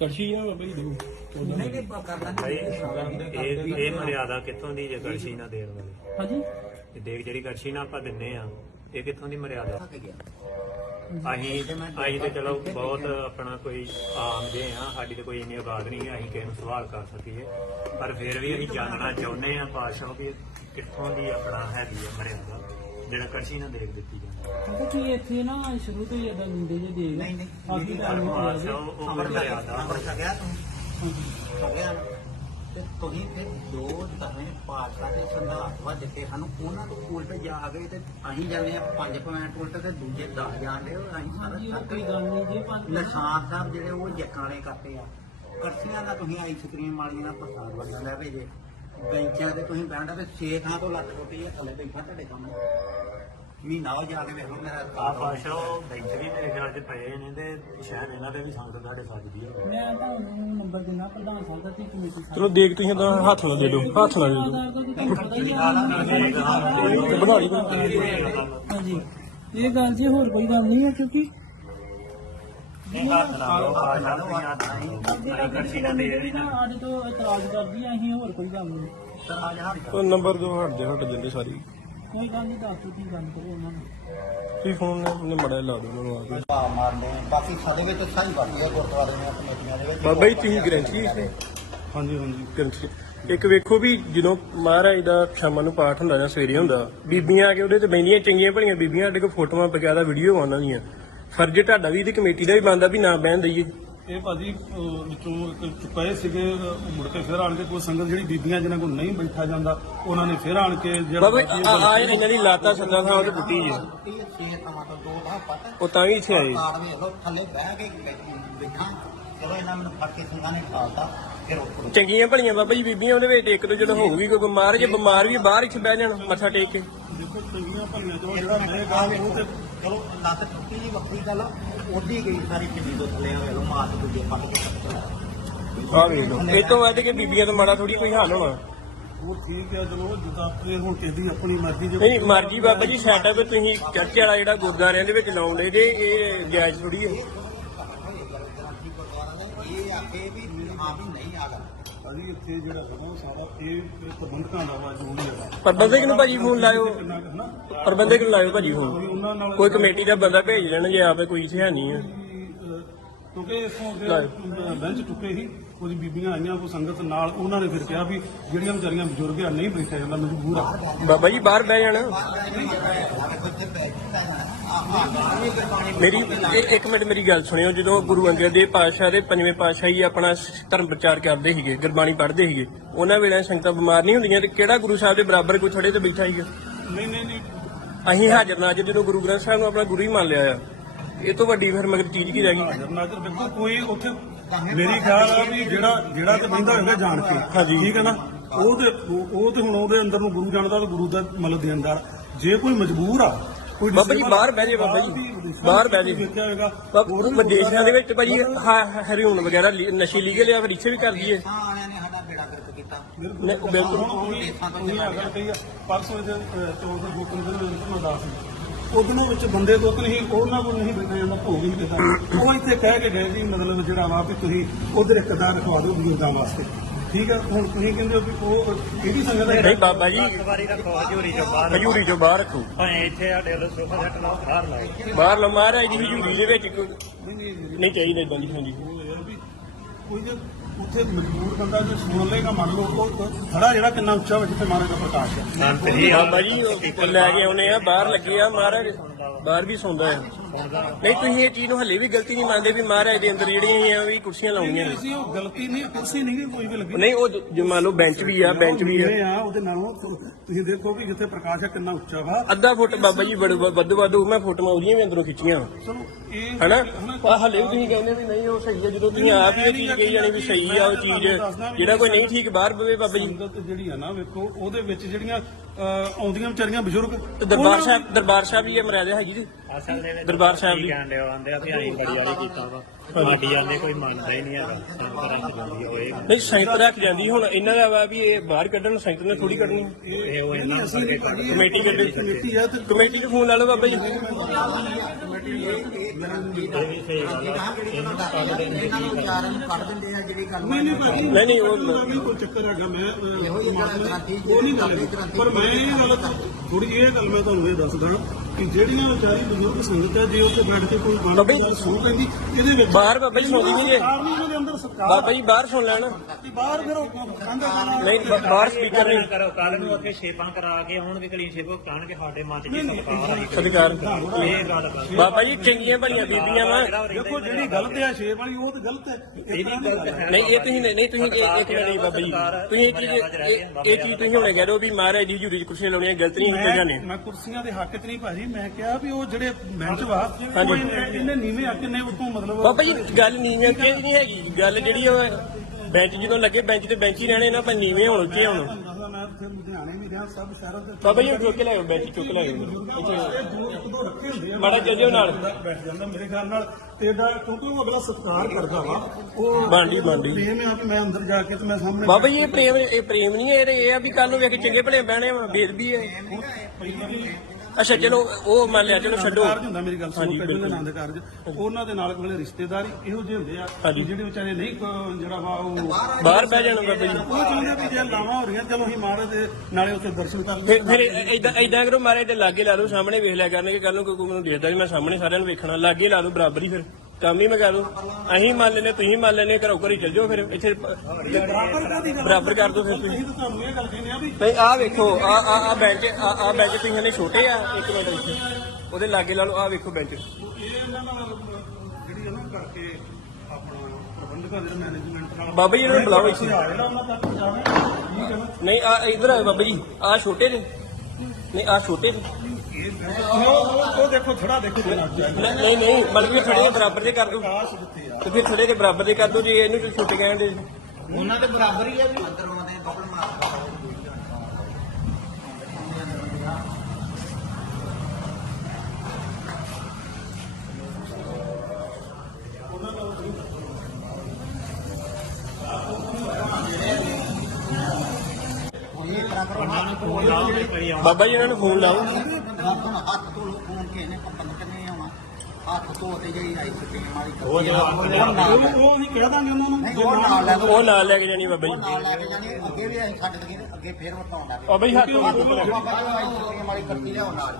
ਕੜਛੀ ਆ ਜੀ ਦੇਖੋ। ਨਹੀਂ ਨਹੀਂ ਕਰ ਭਾਈ ਲਾਂਗੇ ਇਹ ਇਹ ਮਰਿਆਦਾ ਕਿੱਥੋਂ ਦੀ ਜੇ ਕੜਛੀ ਨਾ ਦੇਣ ਵਾਲੀ? ਹਾਂਜੀ। ਇਹ ਦੇਖ ਜਿਹੜੀ ਕੜਛੀ ਨਾ ਆਪਾਂ ਦਿੰਨੇ ਆ ਇਹ ਕਿੱਥੋਂ ਦੀ ਮਰਿਆਦਾ? ਅਸੀਂ ਅਸੀਂ ਤੇ ਚਲੋ ਬਹੁਤ ਆਪਣਾ ਕੋਈ ਆਮ ਜੇ ਆ ਸਾਡੀ ਤੇ ਕੋਈ ਇੰਨੀ ਆਬਾਦ ਨਹੀਂ ਹੈ ਅਸੀਂ ਕਿਸੇ ਨੂੰ ਸਵਾਲ ਕਰ ਸਕੀਏ। ਪਰ ਫਿਰ ਵੀ ਅਸੀਂ ਜਾਣਨਾ ਚਾਹੁੰਦੇ ਆ ਪਾਸ਼ਾ ਵੀ ਇਹ ਕਿੱਥੋਂ ਦੀ ਆਪਣਾ ਹੈਗੀ ਆ ਮਰਿਆਦਾ। ਜਿਹੜਾ ਕੜਛੀ ਨਾ ਦੇਖ ਦਿੱਤੀ ਜਾਂਦੀ ਕਿਉਂਕਿ ਤੁਸੀਂ ਇੱਥੇ ਨਾ ਸ਼ੁਰੂ ਤੋਂ ਹੀ ਇਦਾਂ ਦਿੰਦੇ ਜੇ ਦੇ ਨਹੀਂ ਨਹੀਂ ਕਾਫੀ ਟਾਈਮ ਹੋ ਗਿਆ ਜੀ ਉਹ ਉਹ ਅਮਰ ਮਰਿਆਦਾ ਅਮਰ ਛਕਿਆ ਤੂੰ? ਛਕਿਆ ਨਾ? ਤੇ ਤੁਸੀਂ ਫਿਰ ਦੋ ਧਰਮੇ ਪਾਠਾ ਤੇ ਸੰਧਾਰਵਾ ਦਿੱਤੇ ਸਾਨੂੰ ਉਹਨਾਂ ਤੋਂ ਉਲਟ ਜਾ ਗਏ ਤੇ ਅਸੀਂ ਜਾਂਦੇ ਆ 5 ਪੁਆਇੰਟ ਉਲਟ ਤੇ ਦੂਜੇ 10 ਜਾਂਦੇ ਹੋ ਅਸੀਂ ਸਾਰਾ ਹਾਂਜੀ, ਉਹ ਕੋਈ ਗੱਲ ਨਹੀਂ ਜੀ ਪਰ ਨਿਸ਼ਾਨ ਸਾਹਿਬ ਜਿਹੜੇ ਉਹ ਜਕਾਣੇ ਕਰਤੇ ਆ। ਕਰਸੀਆਂ ਦਾ ਤੁਸੀਂ ਆਈਸਕ੍ਰੀਮ ਵਾਲੀਆਂ ਦਾ ਪ੍ਰਸਾਦ ਵਰਗਾ ਲੈ ਭੇਜੇ। ਬੈਂਚਾਂ ਤੇ ਤੁਸੀਂ ਬੈਠਾ ਤੇ ਛੇ ਥਾਂ ਤੋਂ ਲੱਖ ਰੁਪਏ ਥੱਲੇ ਬੈਠਾ ਤੁਹਾਡੇ ਸਾਹਮਣੇ। ਮਹੀਨਾ ਹੋ ਜਾ ਕੇ ਵੇਖ ਲਓ ਮੇਰਾ ਆ ਪਾਸ਼ਾ ਉਹ ਬੈਂਚ ਵੀ ਮੇਰੇ ਖਿਆਲ 'ਚ ਪਏ ਨੇ ਤੇ ਸ਼ਾਇਦ ਇਹਨਾਂ ਦੇ ਵੀ ਸੰਗਤ ਸਾਡੇ ਸੱਜਦੀ ਹੋਵੇ ਮੈਂ ਤੁਹਾਨੂੰ ਨੰਬਰ ਦਿਨਾ ਪ੍ਰਧਾਨ ਸਾਹਿਬ ਦਾ ਤੇ ਕਮੇਟੀ ਸਾਹਿਬ ਚਲੋ ਦੇਖ ਤੁਸੀਂ ਤਾਂ ਹੱਥ ਨਾਲ ਦੇ ਦਿਓ ਹੱਥ ਨਾਲ ਦੇ ਦਿਓ। ਤੇ ਬਣਾ ਲਈ ਹਾਂਜੀ। ਇਹ ਗੱਲ ਜੀ ਹੋਰ ਕੋਈ ਗੱਲ ਨਹੀਂ ਹੈ ਕਿਉਂਕਿ ਨਹੀਂ ਹੱਥ ਲਾ ਲਓ ਪਾਸ਼ਾ ਤੁਸੀਂ ਹੱਥ ਲਾ ਲਓ। ਅਸੀਂ ਕੜਛੀ ਨਾ ਦੇ ਰਹੀ ਨਾ। ਸਾਡੇ ਤੋਂ ਇਤਰਾਜ਼ ਕਰਦੀ ਆ ਅਸੀਂ ਹੋਰ ਕੋਈ ਗੱਲ ਨਹੀਂ। ਰਾਜ ਹੱਥ ਉਹ ਨੰਬਰ ਦੋ ਹਟ ਜਾ ਹਟ ਜਾਂਦੇ ਸਾਰੀ। ਕੋਈ ਗੱਲ ਨਹੀਂ ਦੱਸ ਕੀ ਗੱਲ ਕਰੋ ਉਹਨਾਂ ਨੂੰ। ਤੁਸੀਂ ਫੋਨ ਨੇ? ਮੜਾ ਲਾ ਦਿਓ ਉਹਨਾਂ ਨੂੰ ਆ ਕੇ। ਪਾ ਮਾਰਦੇ ਆ ਬਾਕੀ ਸਾਡੇ ਵਿੱਚ ਸਾਰੀ ਬਾਕੀ ਆ ਗੁਰਦੁਆਰੇ ਦੀਆਂ ਕਮੇਟੀਆਂ ਦੇ ਵਿੱਚ। ਬਾਬਾ ਜੀ ਤੁਸੀਂ ਗਰੰਟੀ ਹਾਂਜੀ ਹਾਂਜੀ। ਗਰੰਟੀ ਇੱਕ ਵੇਖੋ ਵੀ ਜਦੋਂ ਮਹਾਰਾਜ ਦਾ ਸ਼ਾਮਾਂ ਨੂੰ ਪਾਠ ਹੁੰਦਾ ਜਾਂ ਸਵੇਰੇ ਹੁੰਦਾ ਬੀਬੀਆਂ ਆ ਕੇ ਉਹਦੇ ਤੇ ਬੈਂਦੀਆਂ ਚੰਗੀਆਂ ਭਲੀਆਂ ਬੀਬੀਆਂ ਸਾਡੇ ਕੋਲ ਫੋਟੋਆਂ ਬਕਾਇਦਾ ਵੀਡੀਓ ਉਹਨਾਂ ਦੀਆਂ। ਫਰਜ਼ ਤੁਹਾਡਾ ਵੀ ਤੇ ਕਮੇਟੀ ਦਾ ਵੀ ਬਣਦਾ ਵੀ ਨਾ ਬਹਿਣ ਦਈਏ। ਇਹ ਭਾਜੀ ਵਿੱਚੋਂ ਇੱਕ ਚੁਕਾਏ ਸੀਗੇ ਮੁੜ ਕੇ ਫਿਰ ਆਣ ਕੇ ਕੋਈ ਸੰਗਤ ਜਿਹੜੀ ਬੀਬੀਆਂ ਜਿਨ੍ਹਾਂ ਕੋਲ ਨਹੀਂ ਬੈਠਾ ਜਾਂਦਾ ਉਹਨਾਂ ਨੇ ਫਿਰ ਆਣ ਕੇ ਜਿਹੜਾ ਆ ਇਹਨਾਂ ਦੀ ਲਾਤਾ ਸੱਦਾ ਥਾਂ ਉਹਦੇ ਪੁੱਟੀ ਜੀ। ਉਹ ਤਾਂ ਵੀ ਇੱਥੇ ਆਏ। ਥੱਲੇ ਬਹਿ ਕੇ ਬੈਠਾ ਚਲੋ ਇਹਨਾਂ ਮੈਨੂੰ ਫੜ ਕੇ ਸਿੰਘਾਂ ਨੇ ਖਾਲਤਾ ਫਿਰ ਚੰਗੀਆਂ ਭਲੀਆਂ ਬਾਬਾ ਜੀ ਬੀਬੀਆਂ ਉਹਦੇ ਵਿੱਚ ਇੱਕ ਦੋ ਜਦੋਂ ਹੋਊਗੀ ਕੋਈ ਬਿਮਾਰ ਜੇ ਬਿਮਾਰ ਵੀ ਬਾਹਰ ਇੱਥੇ ਬਹਿ ਜਾਣ ਮੱਥਾ ਟੇਕ ਕੇ। ਦੇਖੋ ਚੰਗੀਆਂ ਭਲੀਆਂ ਜੋ ਜਿਹੜਾ ਉਹ ਤੇ ਚਲੋ ਲੱਤ ਟੁੱਟੀ ਜੀ ਵੱਖਰੀ ਗੱਲ ਉਹਦੀ ਗਈ ਸਾਰੀ ਪਿੰਡੀ ਤੋਂ ਥੱਲੇ ਆ ਮਾਰ ਕੇ ਦੂਜੇ ਫੜ ਕੇ ਆ। ਵੇਖ ਲਓ। ਇਹ ਤੋਂ ਵੱਧ ਕੇ ਬੀਬੀਆਂ ਤੋਂ ਮਾੜਾ ਥੋੜੀ ਕੋਈ ਹਾਲ ਹੋਣਾ। ਉਹ ਠੀਕ ਹੈ ਚਲੋ ਜਿੱਦਾਂ ਇਹ ਹੁਣ ਕਿਸੇ ਦੀ ਆਪਣੀ ਮਰਜ਼ੀ ਜੇ ਨਹੀਂ ਮਰਜ਼ੀ ਬਾਬਾ ਜੀ ਸਾਡਾ ਵੀ ਤੁਸੀਂ ਚਰਚ ਵਾਲਾ ਜਿਹੜਾ ਗੁਰਦਾਰਿਆਂ ਦੇ ਵਿੱਚ ਲਾਉਂਦੇ ਜੇ ਇਹ ਜਾਇਜ਼ ਥੋੜੀ ਹੈ ਗ੍ਰੰਥੀ ਗੁਰਦੁਆਰਾ ਨੇ ਇਹ ਆਖੇ ਵੀ ਹਾਂ ਵੀ ਨਹੀਂ ਆ ਗੱਲ। ਭਾਜੀ ਇੱਥੇ ਜਿਹੜਾ ਹੈਗਾ ਉਹ ਸਾਰਾ ਇਹ ਇਹ ਪ੍ਰਬੰਧਕਾਂ ਦਾ ਵਾ ਜੋ ਵੀ ਹੈਗਾ। ਪ੍ਰਬੰਧਕ ਨੂੰ ਭਾਜੀ ਫੋਨ ਲਾਇਓ। ਪ੍ਰਬੰਧਕ ਨੂੰ ਲਾਇਓ ਭਾਜੀ ਕੋਈ ਫੋਨ ਕੋਈ ਕਮੇਟੀ ਦਾ ਬੰਦਾ ਭੇਜ ਲੈਣ ਜੇ ਆਪੇ ਕੋਈ ਇੱਥੇ ਹੈ ਨਹੀਂ ਹੈ। ਕਿਉਂਕਿ ਇਥੋਂ ਅੱਗੇ ਬੈਂਚ ਟੁੱਟੇ ਸੀ ਕੁਝ ਬੀਬੀਆਂ ਆਈਆਂ ਕੋ ਸੰਗਤ ਨਾਲ ਉਹਨਾਂ ਨੇ ਫਿਰ ਕਿਹਾ ਵੀ ਜਿਹੜੀਆਂ ਵਿਚਾਰੀਆਂ ਬਜ਼ੁਰਗ ਆ ਨਹੀਂ ਬੈਠਿਆ ਜਾਂਦਾ ਮਜਬੂਰ ਆ ਬਾਬਾ ਜੀ ਬਾਹਰ ਬਹਿ ਜਾਣ। ਮੇਰੀ ਇਹ- ਇੱਕ ਮਿੰਟ ਮੇਰੀ ਗੱਲ ਸੁਣਿਓ ਜਦੋਂ ਗੁਰੂ ਅੰਗਦ ਦੇਵ ਪਾਤਸ਼ਾਹ ਦੇ ਪੰਜਵੇਂ ਪਾਤਸ਼ਾਹ ਹੀ ਆਪਣਾ ਧਰਮ ਪ੍ਰਚਾਰ ਕਰਦੇ ਸੀਗੇ ਗੁਰਬਾਣੀ ਪੜ੍ਹਦੇ ਸੀਗੇ ਉਹਨਾਂ ਵੇਲੇ ਸੰਗਤਾਂ ਬਿਮਾਰ ਨਹੀਂ ਹੁੰਦੀਆਂ ਤੇ ਕਿਹੜਾ ਗੁਰੂ ਸਾਹਿਬ ਦੇ ਬਰਾਬਰ ਕੋਈ ਥੋੜੇ ਤੇ ਬੈਠਾ ਸੀਗਾ? ਨਹੀਂ ਨਹੀਂ ਨਹੀਂ। ਅਸੀਂ ਹਾਜ਼ਰ ਨਾਜ਼ਰ ਜਦੋਂ ਗੁਰੂ ਗ੍ਰੰਥ ਸਾਹਿਬ ਨੂੰ ਆਪਣਾ ਗੁਰੂ ਹੀ ਮੰਨ ਲਿਆ ਆ ਇਹ ਤੋਂ ਵੱਡੀ ਫਿਰ ਮਗਰ ਚੀਜ਼ ਕੀ ਰਹਿ ਗਈ? ਹਾਜ਼ਰ ਨਾਜ਼ਰ ਦੇਖੋ ਕੋਈ ਉੱਥੇ ਮੇਰੀ ਖਿਆਲ ਆ ਵੀ ਜਿਹੜਾ ਜਿਹੜਾ ਤੇ ਬੰਦਾ ਹੋਏਗਾ ਜਾਣ ਕੇ। ਠੀਕ ਹੈ ਨਾ? ਉਹ ਤੇ ਉਹ ਤੇ ਹੁਣ ਉਹਦੇ ਅੰਦਰ ਨੂੰ ਗੁਰੂ ਜਾਣਦਾ ਤੇ ਗੁਰੂ ਦਾ ਮਤਲਬ ਦੇਣਦਾਰ ਜੇ ਕੋਈ ਮਜਬੂਰ ਆ ਬਾਬਾ ਜੀ, ਬਾਹਰ ਬਹਿ ਜੇ ਬਾਬਾ ਜੀ। ਬਾਹਰ ਬਹਿ ਜੇ। ਬਾਬਾ ਵਿਦੇਸ਼ਾਂ ਦੇ ਵਿੱਚ ਭਾਜੀ ਹ- ਹਰਿਓਨ ਵਗੈਰਾ ਨਸ਼ੇ ਲੀਗਲ ਆ ਫਿਰ ਇੱਥੇ ਵੀ ਕਰ ਨਹੀਂ, ਉਹ ਬਿਲਕੁਲ ਆ ਪਰਸੋਂ ਦੇ ਚੌਂਕ ਦੇ ਗੋਕਨ ਦੇ ਵਿੱਚ ਮੈਂ ਦੱਸ ਉਦੋਂ ਵਿੱਚ ਬੰਦੇ ਦੋ ਤਿੰਨ ਹੀ ਉਹਨਾਂ ਕੋਲ ਨਹੀਂ ਬੈਠਾ ਜਾਂਦਾ ਭੋਗ ਹੀ ਕਿਦਾਂ ਉਹ ਇੱਥੇ ਕਹਿ ਕੇ ਗਏ ਜੀ ਮਤਲਬ ਜਿਹੜਾ ਵਾ ਵੀ ਤੁਸੀਂ ਉਧਰ ਇੱਕ ਦਾ ਰਖਵਾ ਦਿਓ ਬਜ਼ੁਰਗਾਂ ਵਾਸਤੇ। ਠੀਕ ਹੈ ਹੁਣ ਤੁਸੀਂ ਕਹਿੰਦੇ ਹੋ ਵੀ ਉਹ ਕਿਹੜੀ ਸੰਗਤ ਹੈ? ਨਹੀਂ ਬਾਬਾ ਜੀ। ਇੱਕ ਵਾਰੀ ਰੱਖੋ ਹਜੂਰੀ ਤੋਂ ਬਾਹਰ ਹਜੂਰੀ ਚੋਂ ਬਾਹਰ ਰੱਖੋ। ਭਾਵੇਂ ਇੱਥੇ ਸਾਡੇ ਵੱਲੋਂ ਸੋਫਾ ਸੈੱਟ ਲਾਓ ਬਾਹਰ ਲਾਓ। ਬਾਹਰ ਲੋ ਮਹਾਰਾਜ ਦੀ ਹਜੂਰੀ ਦੇ ਵਿੱਚ ਕੋਈ ਨਹੀਂ ਚਾਹੀਦਾ ਇਦਾਂ ਦੀ ਹਾਂਜੀ। ਕੋਈ ਜੇ ਉੱਥੇ ਮਜਬੂਰ ਬੰਦਾ ਜੇ ਸੁਣ ਲਏਗਾ ਮੰਨ ਲਓ ਉਹ ਖੜਾ ਜਿਹੜਾ ਕਿੰਨਾ ਉੱਚਾ ਵਾ ਜਿੱਥੇ ਮਹਾਰਾਜ ਦਾ ਪ੍ਰਕਾਸ਼ ਹੈ ਜੀ ਬਾਬਾ ਜੀ ਉਹ ਲੈ ਕੇ ਆਉਨੇ ਆ ਬਾਹਰ ਲੱਗੇ ਆ ਮਹਾਰਾਜ। ਬਾਹਰ ਵੀ ਸੌਂਦਾ ਆ। ਨਹੀਂ ਤੁਸੀਂ ਇਹ ਚੀਜ਼ ਨੂੰ ਹੱਲੇ ਵੀ ਗਲਤੀ ਨਹੀਂ ਮੰਨਦੇ ਵੀ ਮਹਾਰਾਜ ਦੇ ਅੰਦਰ ਜਿਹੜੀਆਂ ਆ ਵੀ ਕੁਰਸੀਆਂ ਲਾਉਣੀਆਂ ਨੇ। ਅਸੀਂ ਉਹ ਗਲਤੀ ਨਹੀਂ ਕੁਰਸੀ ਨਹੀਂ ਗੀ ਕੋਈ ਵੀ ਲੱਗੀ। ਨਹੀਂ ਉਹ ਜੇ ਮੰਨ ਲਓ ਬੈਂਚ ਵੀ ਆ ਬੈਂਚ ਵੀ ਆ। ਇਹ ਆ ਉਹਦੇ ਨਾਲੋਂ ਤੁਸੀਂ ਦੇਖੋ ਕਿ ਜਿੱਥੇ ਪ੍ਰਕਾਸ਼ ਹੈ ਕਿੰਨਾ ਉੱਚਾ ਵਾ। ਅੱਧਾ ਫੁੱਟ ਬਾਬਾ ਜੀ ਬੜ ਵੱਧ ਵੱਧ ਮੈਂ ਫੋਟੋਆਂ ਉਹਦੀਆਂ ਵੀ ਅੰਦਰੋਂ ਖਿੱਚੀਆਂ। ਚਲੋ ਇਹ ਹਨਾ? ਪਰ ਹੱਲੇ ਵੀ ਤੁਸੀਂ ਕਹਿੰਦੇ ਵੀ ਨਹੀਂ ਉਹ ਸਹੀ ਹੈ ਜਦੋਂ ਤੁਸੀਂ ਆਪ ਹੀ ਇਹ ਚੀਜ਼ ਕਹੀ ਜਾਣੀ ਵੀ ਸਹੀ ਆ ਉਹ ਚੀਜ਼ ਜਿਹੜਾ ਕੋਈ ਨਹੀਂ ਠੀਕ ਬਾਹਰ ਬਵੇ ਬਾਬਾ ਜੀ। ਸੰਗਤ ਜਿਹੜੀ ਆ ਨਾ ਵੇਖੋ ਉਹਦੇ ਵਿੱਚ ਜਿਹੜੀਆਂ ਆਉਂਦੀਆਂ ਵਿਚਾਰੀਆਂ ਬਜ਼ੁਰਗ ਦਰਬਾਰ ਸਾਹਿਬ ਦਰਬਾਰ ਸਾਹਿਬ ਵੀ ਇਹ ਮਰਿਆਦਾ ਹੈਗੀ ਜੀ। ਅਸਲ ਦੇ ਵਿੱਚ ਦਰਬਾਰ ਸਾਹਿਬ ਦੀ। ਕਹਿੰਦੇ ਉਹ ਆਂਦੇ ਆ ਵੀ ਅਸੀਂ ਬੜੀ ਵਾਰੀ ਕੀਤਾ ਵਾ ਸਾਡੀ ਆਂਦੇ ਕੋਈ ਮੰਨਦਾ ਹੀ ਨਹੀਂ ਹੈਗਾ ਸੰਗਤ ਰੱਖ ਜਾਂਦੀ ਹੋਏ ਨਹੀਂ ਸੰਗਤ ਰੱਖ ਜਾਂਦੀ ਹੁਣ ਇਹਨਾਂ ਦਾ ਵਾ ਵੀ ਇਹ ਬਾਹਰ ਕੱਢਣ ਸੰਗਤ ਨੇ ਥੋੜੀ ਕੱਢਣੀ। ਇਹ ਉਹ ਇਹਨਾਂ ਨੂੰ ਕਰਕੇ ਕੱਢ ਕਮੇਟੀ ਕੱਢੇ ਕਮੇਟੀ ਆ ਤੇ ਕਮੇਟੀ ਨੂੰ ਫੋਨ ਲਾ ਲਓ ਬਾਬਾ ਜੀ। ਇਹਨਾਂ ਨੂੰ ਵਿਚਾਰਾਂ ਨੂੰ ਕੱਢ ਦਿੰਦੇ ਆ ਜਿਹੜੀ ਗੱਲ ਨਹੀਂ ਨਹੀਂ ਭਾਜੀ ਨਹੀਂ, ਨਹੀਂ, ਉਹ- ਵੀ ਕੋਈ ਚੱਕਰ ਹੈਗਾ ਮੈਂ ਅਹ, ਇਹੋ ਜਿਹੀ ਗੱਲ ਕਰਾਂਤੀ ਉਹ ਨਹੀਂ ਗੱਲ ਕਰਾਂਤੀ ਪਰ ਮੈਂ ਇਹ ਗੱਲ ਥੋੜੀ ਇਹ ਗੱਲ ਮੈਂ ਤੁਹਾਨੂੰ ਇਹ ਦੱਸਦਾ ਕਿ ਜਿਹੜੀਆਂ ਵਿਚਾਰੀ ਬਜ਼ੁਰਗ ਸੰਗਤ ਹੈ ਜੇ ਉੱਥੇ ਬੈਠ ਕੇ ਕੋਈ ਬਾਬਾ ਗੱਲ ਜੀ, ਗੱਲ ਸੁਣ ਪੈਂਦੀ ਇਹਦੇ ਵਿੱਚ ਬਾਹਰ ਬਾਬਾ ਜੀ ਸੁਣਦੀ ਨਹੀਂ ਜੇ ਬਾਬਾ ਜੀ ਬਾਹਰ ਸੁਣ ਲੈਣ। ਕਿ ਬਾਹਰ ਫਿਰ ਉਹ ਕਹਿੰਦਾ ਜਾਣਾ ਨਹੀਂ ਬ- ਬਾਹਰ ਸਪੀਕਰ ਨਹੀਂ ਕਰੋ ਕੱਲ ਨੂੰ ਉੱਥੇ ਛੇਪਾਂ ਕਰਾ ਕੇ ਆਉਣਗੇ ਕਲੀਨ ਛੇਪੋ ਕਹਿਣਗੇ ਸਾਡੇ ਮਨ ਚ ਜੀ ਸਤਿਕਾਰ। ਸਤਿਕਾਰ ਇਹ ਗੱਲ ਬਸ। ਬਾਬਾ ਜੀ ਚੰਗੀਆਂ ਭਲੀਆਂ ਬੀਬੀਆਂ ਵਾ ਦੇਖੋ ਜਿਹੜੀ ਗਲਤ ਹੈ ਸ਼ੇਰ ਵਾਲੀ ਉਹ ਤਾਂ ਗਲਤ ਹੈ ਹੈ। ਨਹੀਂ ਇਹ ਤੁਸੀਂ ਨਹੀਂ ਨਹੀਂ ਤੁਸੀਂ ਇਹ ਇੱਕ ਮਿੰਟ ਨਹੀਂ ਬਾਬਾ ਜੀ। ਤੁਸੀਂ ਇਹ ਚੀਜ਼ ਇਹ- ਇਹ ਚੀਜ਼ ਤੁਸੀਂ ਹੁਣੇ ਕਹਿ ਰਹੇ ਹੋ ਵੀ ਮਹਾਰਾਜ ਦੀ ਜੂਰੀ ਕੁਰਸੀਆਂ ਲਾਉਣੀਆਂ ਗਲਤ ਨਹੀਂ ਹੁੰਦੀਆਂ ਜਾਣੇ ਮੈਂ ਮੈਂ ਕੁਰਸੀਆਂ ਦੇ ਹੱਕ 'ਚ ਨਹੀਂ ਭਾਜੀ ਮੈਂ ਕਿਹਾ ਵੀ ਉਹ ਜਿਹੜੇ ਬੈਂਚ ਵਾ ਹਾਂਜੀ। ਉਹ ਇਹਨੇ ਇਹਨੇ ਨੀਵੇਂ ਆ ਕੇ ਨੇ ਉਤੋਂ ਮਤਲਬ ਬਾਬਾ ਜੀ ਗੱਲ ਨੀਵੇਂ ਉੱਚੇ ਦੀ ਨਹੀਂ ਹੈਗੀ? ਗੱਲ ਜਿਹੜੀ ਉਹ ਬੈਂਚ ਜਦੋਂ ਲੱਗੇ, ਬੈਂਚ ਤੇ ਬੈਂਚ ਹੀ ਰਹਿਣੇ ਨਾ ਪਰ ਨੀਵੇਂ ਹੋਣ ਉੱਚੇ ਹੋਣ। ਮੈਂ ਉੱਥੇ ਲੁਧਿਆਣੇ ਵੀ ਰਿਹਾ ਸਭ ਸ਼ਹਿਰਾਂ ਦੇ ਬਾਬਾ ਜੀ, ਉਹ ਚੁੱਕ ਕੇ ਬੈਂਚ ਚੁੱਕ ਲਾਇਓ ਇੱਥੇ ਦੋ ਇੱਕ ਦੋ ਰੱਖੇ ਹੁੰਦੇ ਆ ਮਾੜਾ ਚੱਲ ਜਿਓ ਨਾਲ। ਬੈਠ ਜਾਂਦਾ ਮੇਰੇ ਖਿਆਲ ਨਾਲ ਤੇ ਕਿਉਂਕਿ ਉਹ ਅਗਲਾ ਸਤਿਕਾਰ ਕਰਦਾ ਵਾ ਉਹ ਬਾਂਡੀ ਬਾਂਡੀ। ਪ੍ਰੇਮ ਆ ਵੀ ਮੈਂ ਅੰਦਰ ਜਾ ਕੇ ਤੇ ਮੈਂ ਸਾਹਮਣੇ ਬਾਬਾ ਜੀ, ਇਹ ਪ੍ਰੇਮ ਇਹ ਪ੍ਰੇਮ ਨਹੀਂ ਹੈ, ਇਹ ਇਹ ਆ ਵੀ ਕੱਲ ਨੂੰ ਵੇਖ ਚੰਗੇ ਭਲੇ ਬਹਿਣੇ ਵਾ ਬੇਦਬੀ ਹੈ। ਅੱਛਾ ਚਲੋ ਉਹ ਮੰਨ ਲਿਆ ਚਲੋ ਛੱਡੋ। ਕਾਰਜ ਹੁੰਦਾ ਮੇਰੀ ਗੱਲ ਸੁਣੋ ਪਹਿਲਾਂ। ਆਨੰਦ ਕਾਰਜ ਉਹਨਾਂ ਦੇ ਨਾਲ ਕੋਲੇ ਰਿਸ਼ਤੇਦਾਰੀ ਇਹੋ ਜਿਹੇ ਹੁੰਦੇ ਆ ਹਾਂਜੀ। ਜਿਹੜੇ ਵਿਚਾਰੇ ਨਹੀਂ ਕ- ਜਿਹੜਾ ਵਾ ਉਹ ਉਹ ਬਾਹਰ ਬਹਿ ਜਾਣਾ ਬਾਬਾ ਜੀ। ਚਾਹੁੰਦੇ ਵੀ ਜੇ ਲਾਵਾਂ ਹੋ ਰਹੀਆਂ ਚਲੋ ਅਸੀਂ ਮਹਾਰਾਜ ਦੇ ਨਾਲੇ ਉੱਥੇ ਦਰਸ਼ਨ ਕਰ ਲਈਏ। ਫਿਰ ਫਿਰ ਇਦਾਂ ਇਦਾਂ ਕਰੋ ਮਾਰੇ ਤੇ ਲਾਗੇ ਲਾ ਲਓ ਸਾਹਮਣੇ ਵੇਖ ਲਿਆ ਕਰਨਗੇ ਕੱਲ ਨੂੰ ਕੋਈ ਕੋਈ ਮੈਨੂੰ ਦੇਖਦਾ ਵੀ ਮੈਂ ਸਾਹਮਣੇ ਸਾਰਿਆਂ ਨੂੰ ਵੇਖਣਾ ਲਾਗੇ ਲਾ ਲਓ ਬਰਾਬਰ ਹੀ ਫਿਰ। ਕੰਮ ਹੀ ਮੈਂ ਕਰ ਲਓ ਅਸੀਂ ਮੰਨ ਲੈਨੇ ਤੁਸੀਂ ਮੰਨ ਲੈਨੇ ਘਰੋਂ ਘਰੀ ਚੱਲ ਜਾਓ ਫਿਰ। ਇੱਥੇ ਬਰਾਬਰ ਕਰ ਦਿਓ ਫਿਰ ਤੁਸੀਂ। ਤੁਹਾਨੂੰ ਇਹ ਗੱਲ ਕਹਿੰਦੇ ਆ ਵੀ ਨਹੀਂ ਆਹ ਵੇਖੋ ਆ ਆ ਆ ਬੈਂਚ ਆ ਆ ਬੈਂਚ ਤੁਸੀਂ ਨੇ ਛੋਟੇ ਆ, ਇੱਕ ਮਿੰਟ ਇੱਥੇ। ਉਹਦੇ ਲਾਗੇ ਲਾ ਲਓ ਆ ਵੇਖੋ ਬੈਂਚ ਇਹ ਇਹਨਾਂ ਨਾਲ ਜਿਹੜੀ ਹੈ ਨਾ ਕਰਕੇ ਆਪਣਾ ਪ੍ਰਬੰਧਕਾਂ ਦੇ ਮੈਨੇਜਮੈਂਟ ਨਾਲ ਬਾਬਾ ਜੀ, ਇਹਨਾਂ ਨੂੰ ਬੁਲਾਓ ਇੱਥੇ। ਨਹੀਂ ਆ ਇਧਰ ਆਓ ਬਾਬਾ ਜੀ ਆ ਛੋਟੇ ਨੇ। ਨਹੀਂ ਆ ਛੋਟੇ ਨੇ। ਉਹ ਉਹ ਦੇਖੋ ਥੋੜਾ ਦੇਖੋ। ਜਰਾ ਨਹੀਂ ਨਹੀਂ ਬਲਕਿ ਵੀ ਥੋੜੇ ਬਰਾਬਰ ਦੇ ਕਰ ਆ। ਤੇ ਫਿਰ ਥੋੜੇ ਦੇ ਬਰਾਬਰ ਦੇ ਕਰ ਦਿਓ ਜੇ ਇਹਨੂੰ ਤੁਸੀਂ ਛੋਟੇ ਕਹਿੰਦੇ ਉਹਨਾਂ ਦੇ ਬਰਾਬਰ ਹੀ ਆ ਵੀ ਅੰਦਰ ਬਬਲ ਉਹਨਾਂ ਤੇ ਕੋਈ ਆਉਣਾ ਬਾਬਾ ਜੀ ਇਹਨਾਂ ਨੂੰ ਫੋਨ ਲਾਓ। ਹੱਥ ਕੇ ਨੇ ਕਰਨੇ ਹੱਥ ਤੇ ਜਿਹੜੀ ਆਈ ਸਟੀਮ ਵਾਲੀ ਉਹ ਜਿਹੜਾ ਉਹ ਨਾਲ ਲੈ ਉਹ ਉਹ ਹੀ ਕਹਿ ਦਾਂਗੇ ਉਹਨਾਂ ਨੂੰ। ਨਹੀਂ ਉਹ ਨਾਲ ਲੈ ਉਹ ਨਾਲ ਲੈ ਕੇ ਜਾਣੀ ਬਾਬਾ ਉਹ ਜੀ ਨਾਲ ਲੈ ਕੇ ਜਾਣੀ ਅੱਗੇ ਵੀ ਅਸੀਂ ਛੱਡ ਦਈਏ ਤੇ ਅੱਗੇ ਫੇਰ ਵਟਾਉਣ ਲੱਗੇ ਬਾਬਾ ਜੀ ਹੱਥ ਹੱਥ ਧੋ ਬਾਬਾ ਜੀ ਆਈ ਸਟੀਮ ਵਾਲੀ ਕਰਤੀ ਲਿਆਓ ਨਾਲ।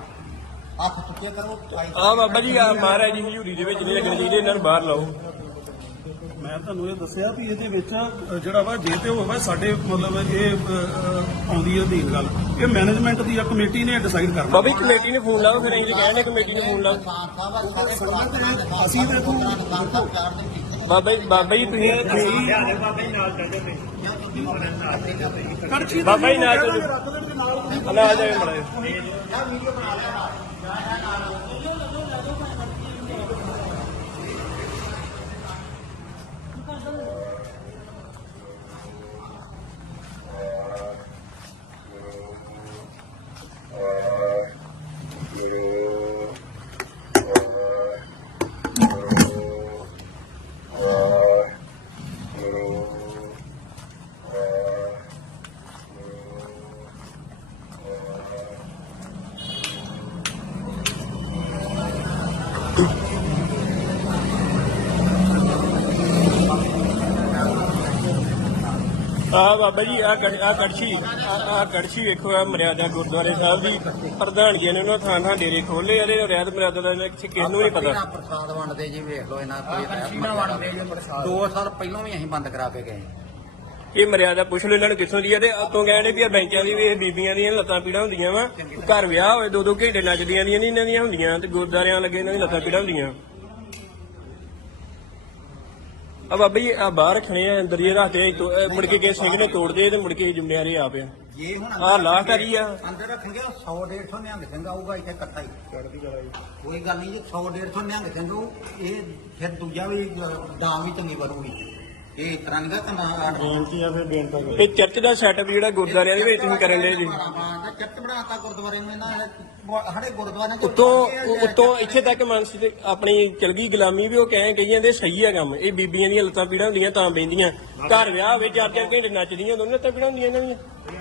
ਹੱਥ ਚੁੱਕੇ ਕਰੋ ਆਈ ਆ ਬਾਬਾ ਜੀ ਆ ਮਹਾਰਾਜ ਦੀ ਹਜ਼ੂਰੀ ਦੇ ਵਿੱਚ ਨਹੀਂ ਲੱਗਣੀ ਚਾਹੀਦੀ ਇਹਨਾਂ ਨੂੰ ਬਾਹਰ ਲਾਓ। ਮੈਂ ਤੁਹਾਨੂੰ ਇਹ ਦੱਸਿਆ ਵੀ ਇਹਦੇ ਵਿੱਚ ਜਿਹੜਾ ਵਾ ਜੇ ਤੇ ਉਹ ਵਾ ਸਾਡੇ ਮਤਲਬ ਇਹ ਆਉਂਦੀ ਹੈ ਅਧੀਨ ਗੱਲ। ਇਹ ਮੈਨੇਜਮੈਂਟ ਦੀ ਆ ਕਮੇਟੀ ਨੇ ਡਿਸਾਈਡ ਕਰਨਾ। ਬਾਬਾ ਕਮੇਟੀ ਨੇ ਫੋਨ ਲਾਓ ਫਿਰ ਅਸੀਂ ਕਹਿੰਦੇ ਕਮੇਟੀ ਨੇ ਫੋਨ ਲਾਓ। ਅਸੀਂ ਤੇ ਬਾਬਾ ਜੀ ਬਾਬਾ ਜੀ ਤੁਸੀਂ ਬਾਬਾ ਜੀ ਨਾਲ ਚੱਲ ਜਾਂਦੇ ਕੜਛੀ ਬਾਬਾ ਜੀ ਨਾਲ ਚੱਲੋ। ਰੱਖ ਦੇਣ ਦੇ ਨਾਲ ਨਾਲ ਜਾਵੇ ਮੜਾ ਆ ਬਾਬਾ ਜੀ ਆ ਆ ਕੜਛੀ ਆ ਕੜਛੀ ਵੇਖੋ ਆ ਮਰਿਆਦਾ ਗੁਰਦੁਆਰੇ ਸਾਹਿਬ ਦੀ ਪ੍ਰਧਾਨ ਜੀ ਨੇ ਉਹਨਾਂ ਥਾਂ ਥਾਂ ਡੇਰੇ ਖੋਲੇ ਇਹਦੇ ਰਿਆਦ ਮਰਿਆਦਾ ਦਾ ਕਿਸੇ ਕਿਸ ਨੂੰ ਨਹੀਂ ਪਤਾ? ਪ੍ਰਸਾਦ ਵੰਡਦੇ ਜੀ ਵੇਖ ਲਓ ਇਹਨਾਂ ਕੋਈ ਵੰਡਦੇ ਜੀ। ਪ੍ਰਸਾਦ। 2 ਸਾਲ ਪਹਿਲਾਂ ਵੀ ਅਸੀਂ ਬੰਦ ਕਰਾ ਕੇ ਗਏ। ਇਹ ਮਰਿਆਦਾ ਪੁੱਛ ਲਓ ਇਹਨਾਂ ਨੂੰ ਕਿੱਥੋਂ ਦੀ ਆ ਤੇ ਉਤੋਂ ਕਹਿੰਦੇ ਵੀ ਆ ਬੈਂਚਾਂ ਦੀ ਵੀ ਇਹ ਬੀਬੀਆਂ ਦੀਆਂ ਲੱਤਾਂ ਪੀੜਾਂ ਹੁੰਦੀਆਂ ਵਾ। ਘਰ ਵਿਆਹ ਹੋਏ ਦੋ ਦੋ ਘੰਟੇ ਨੱਚਦੀਆਂ ਦੀਆਂ ਨਹੀਂ ਇਹਨਾਂ ਦੀਆਂ ਹੁੰਦੀਆਂ ਤੇ ਗੁਰਦਾਰਿਆਂ ਲੱਗੇ ਇਹਨਾਂ ਦੀ ਲੱਤਾਂ ਪੀੜਾਂ ਹੁੰਦੀਆਂ। ਆ ਬਾਬਾ ਜੀ ਆ ਬਾਹਰ ਰੱਖਣੇ ਆ ਅੰਦਰ ਹੀ ਰੱਖਦੇ ਆ ਮੁੜ ਕੇ ਕਿਸੇ ਸਿੰਘ ਨੇ ਤੋੜਦੇ ਤੇ ਮੁੜ ਕੇ ਜ਼ਿੰਮੇਵਾਰੀ ਆ। ਜੇ ਹੁਣ ਆ ਲਾਸਟ ਵਾਲੀ ਆ। ਅੰਦਰ ਰੱਖਣਗੇ 100 150 ਨਿਹੰਗ ਸਿੰਘ ਆਊਗਾ ਇੱਥੇ ਇਕੱਠਾ ਹੀ। ਕੋਈ ਗੱਲ ਨਹੀਂ ਜੀ 100 150 ਨਿਹੰਗ ਸਿੰਘ ਆਊ, ਇਹ ਫਿਰ ਦੂਜਾ ਵੀ ਦਾਮ ਵੀ ਚੰਗੀ ਵਧੂਗੀ। ਇਹ ਇਸ ਤਰ੍ਹਾਂ ਨਹੀਂ ਕਹਿੰਦਾ ਬੇਨਤੀ ਆ ਫਿਰ ਬੇਨਤੀ ਕਰੋ ਇਹ ਚਰਚ ਦਾ ਸੈਟਅਪ ਜਿਹੜਾ ਗੁਰਦਾਰਿਆਂ ਦੇ ਵਿੱਚ ਤੁਸੀਂ ਕਰਨ ਦੇ ਜੀ। ਚੱਟ ਬਣਾਤਾ ਗੁਰਦੁਆਰੇ ਨੂੰ ਇਹਨਾਂ ਨੇ ਸਾਡੇ ਗੁਰਦੁਆਰਿਆਂ ਚ ਉਤੋਂ ਉਤੋਂ ਇੱਥੇ ਤੱਕ ਮਾਨਸ ਤੇ ਆਪਣੀ ਚਲ ਗਈ ਗੁਲਾਮੀ ਵੀ ਉਹ ਕਹੇ ਕਹੀ ਜਾਂਦੇ ਸਹੀ ਆ ਕੰਮ। ਇਹ ਬੀਬੀਆਂ ਦੀਆਂ ਲੱਤਾਂ ਪੀੜਾਂ ਹੁੰਦੀਆਂ ਤਾਂ ਬੈਂਦੀਆਂ ਘਰ ਵਿਆਹ ਹੋਵੇ ਚਾਰ ਚਾਰ ਘੰਟੇ ਨੱਚਦੀਆਂ ਦੋਨੇ ਲੱਤਾਂ ਪੀੜਾਂ ਹੁੰਦੀਆਂ ਇਹਨਾਂ ਦੀਆਂ।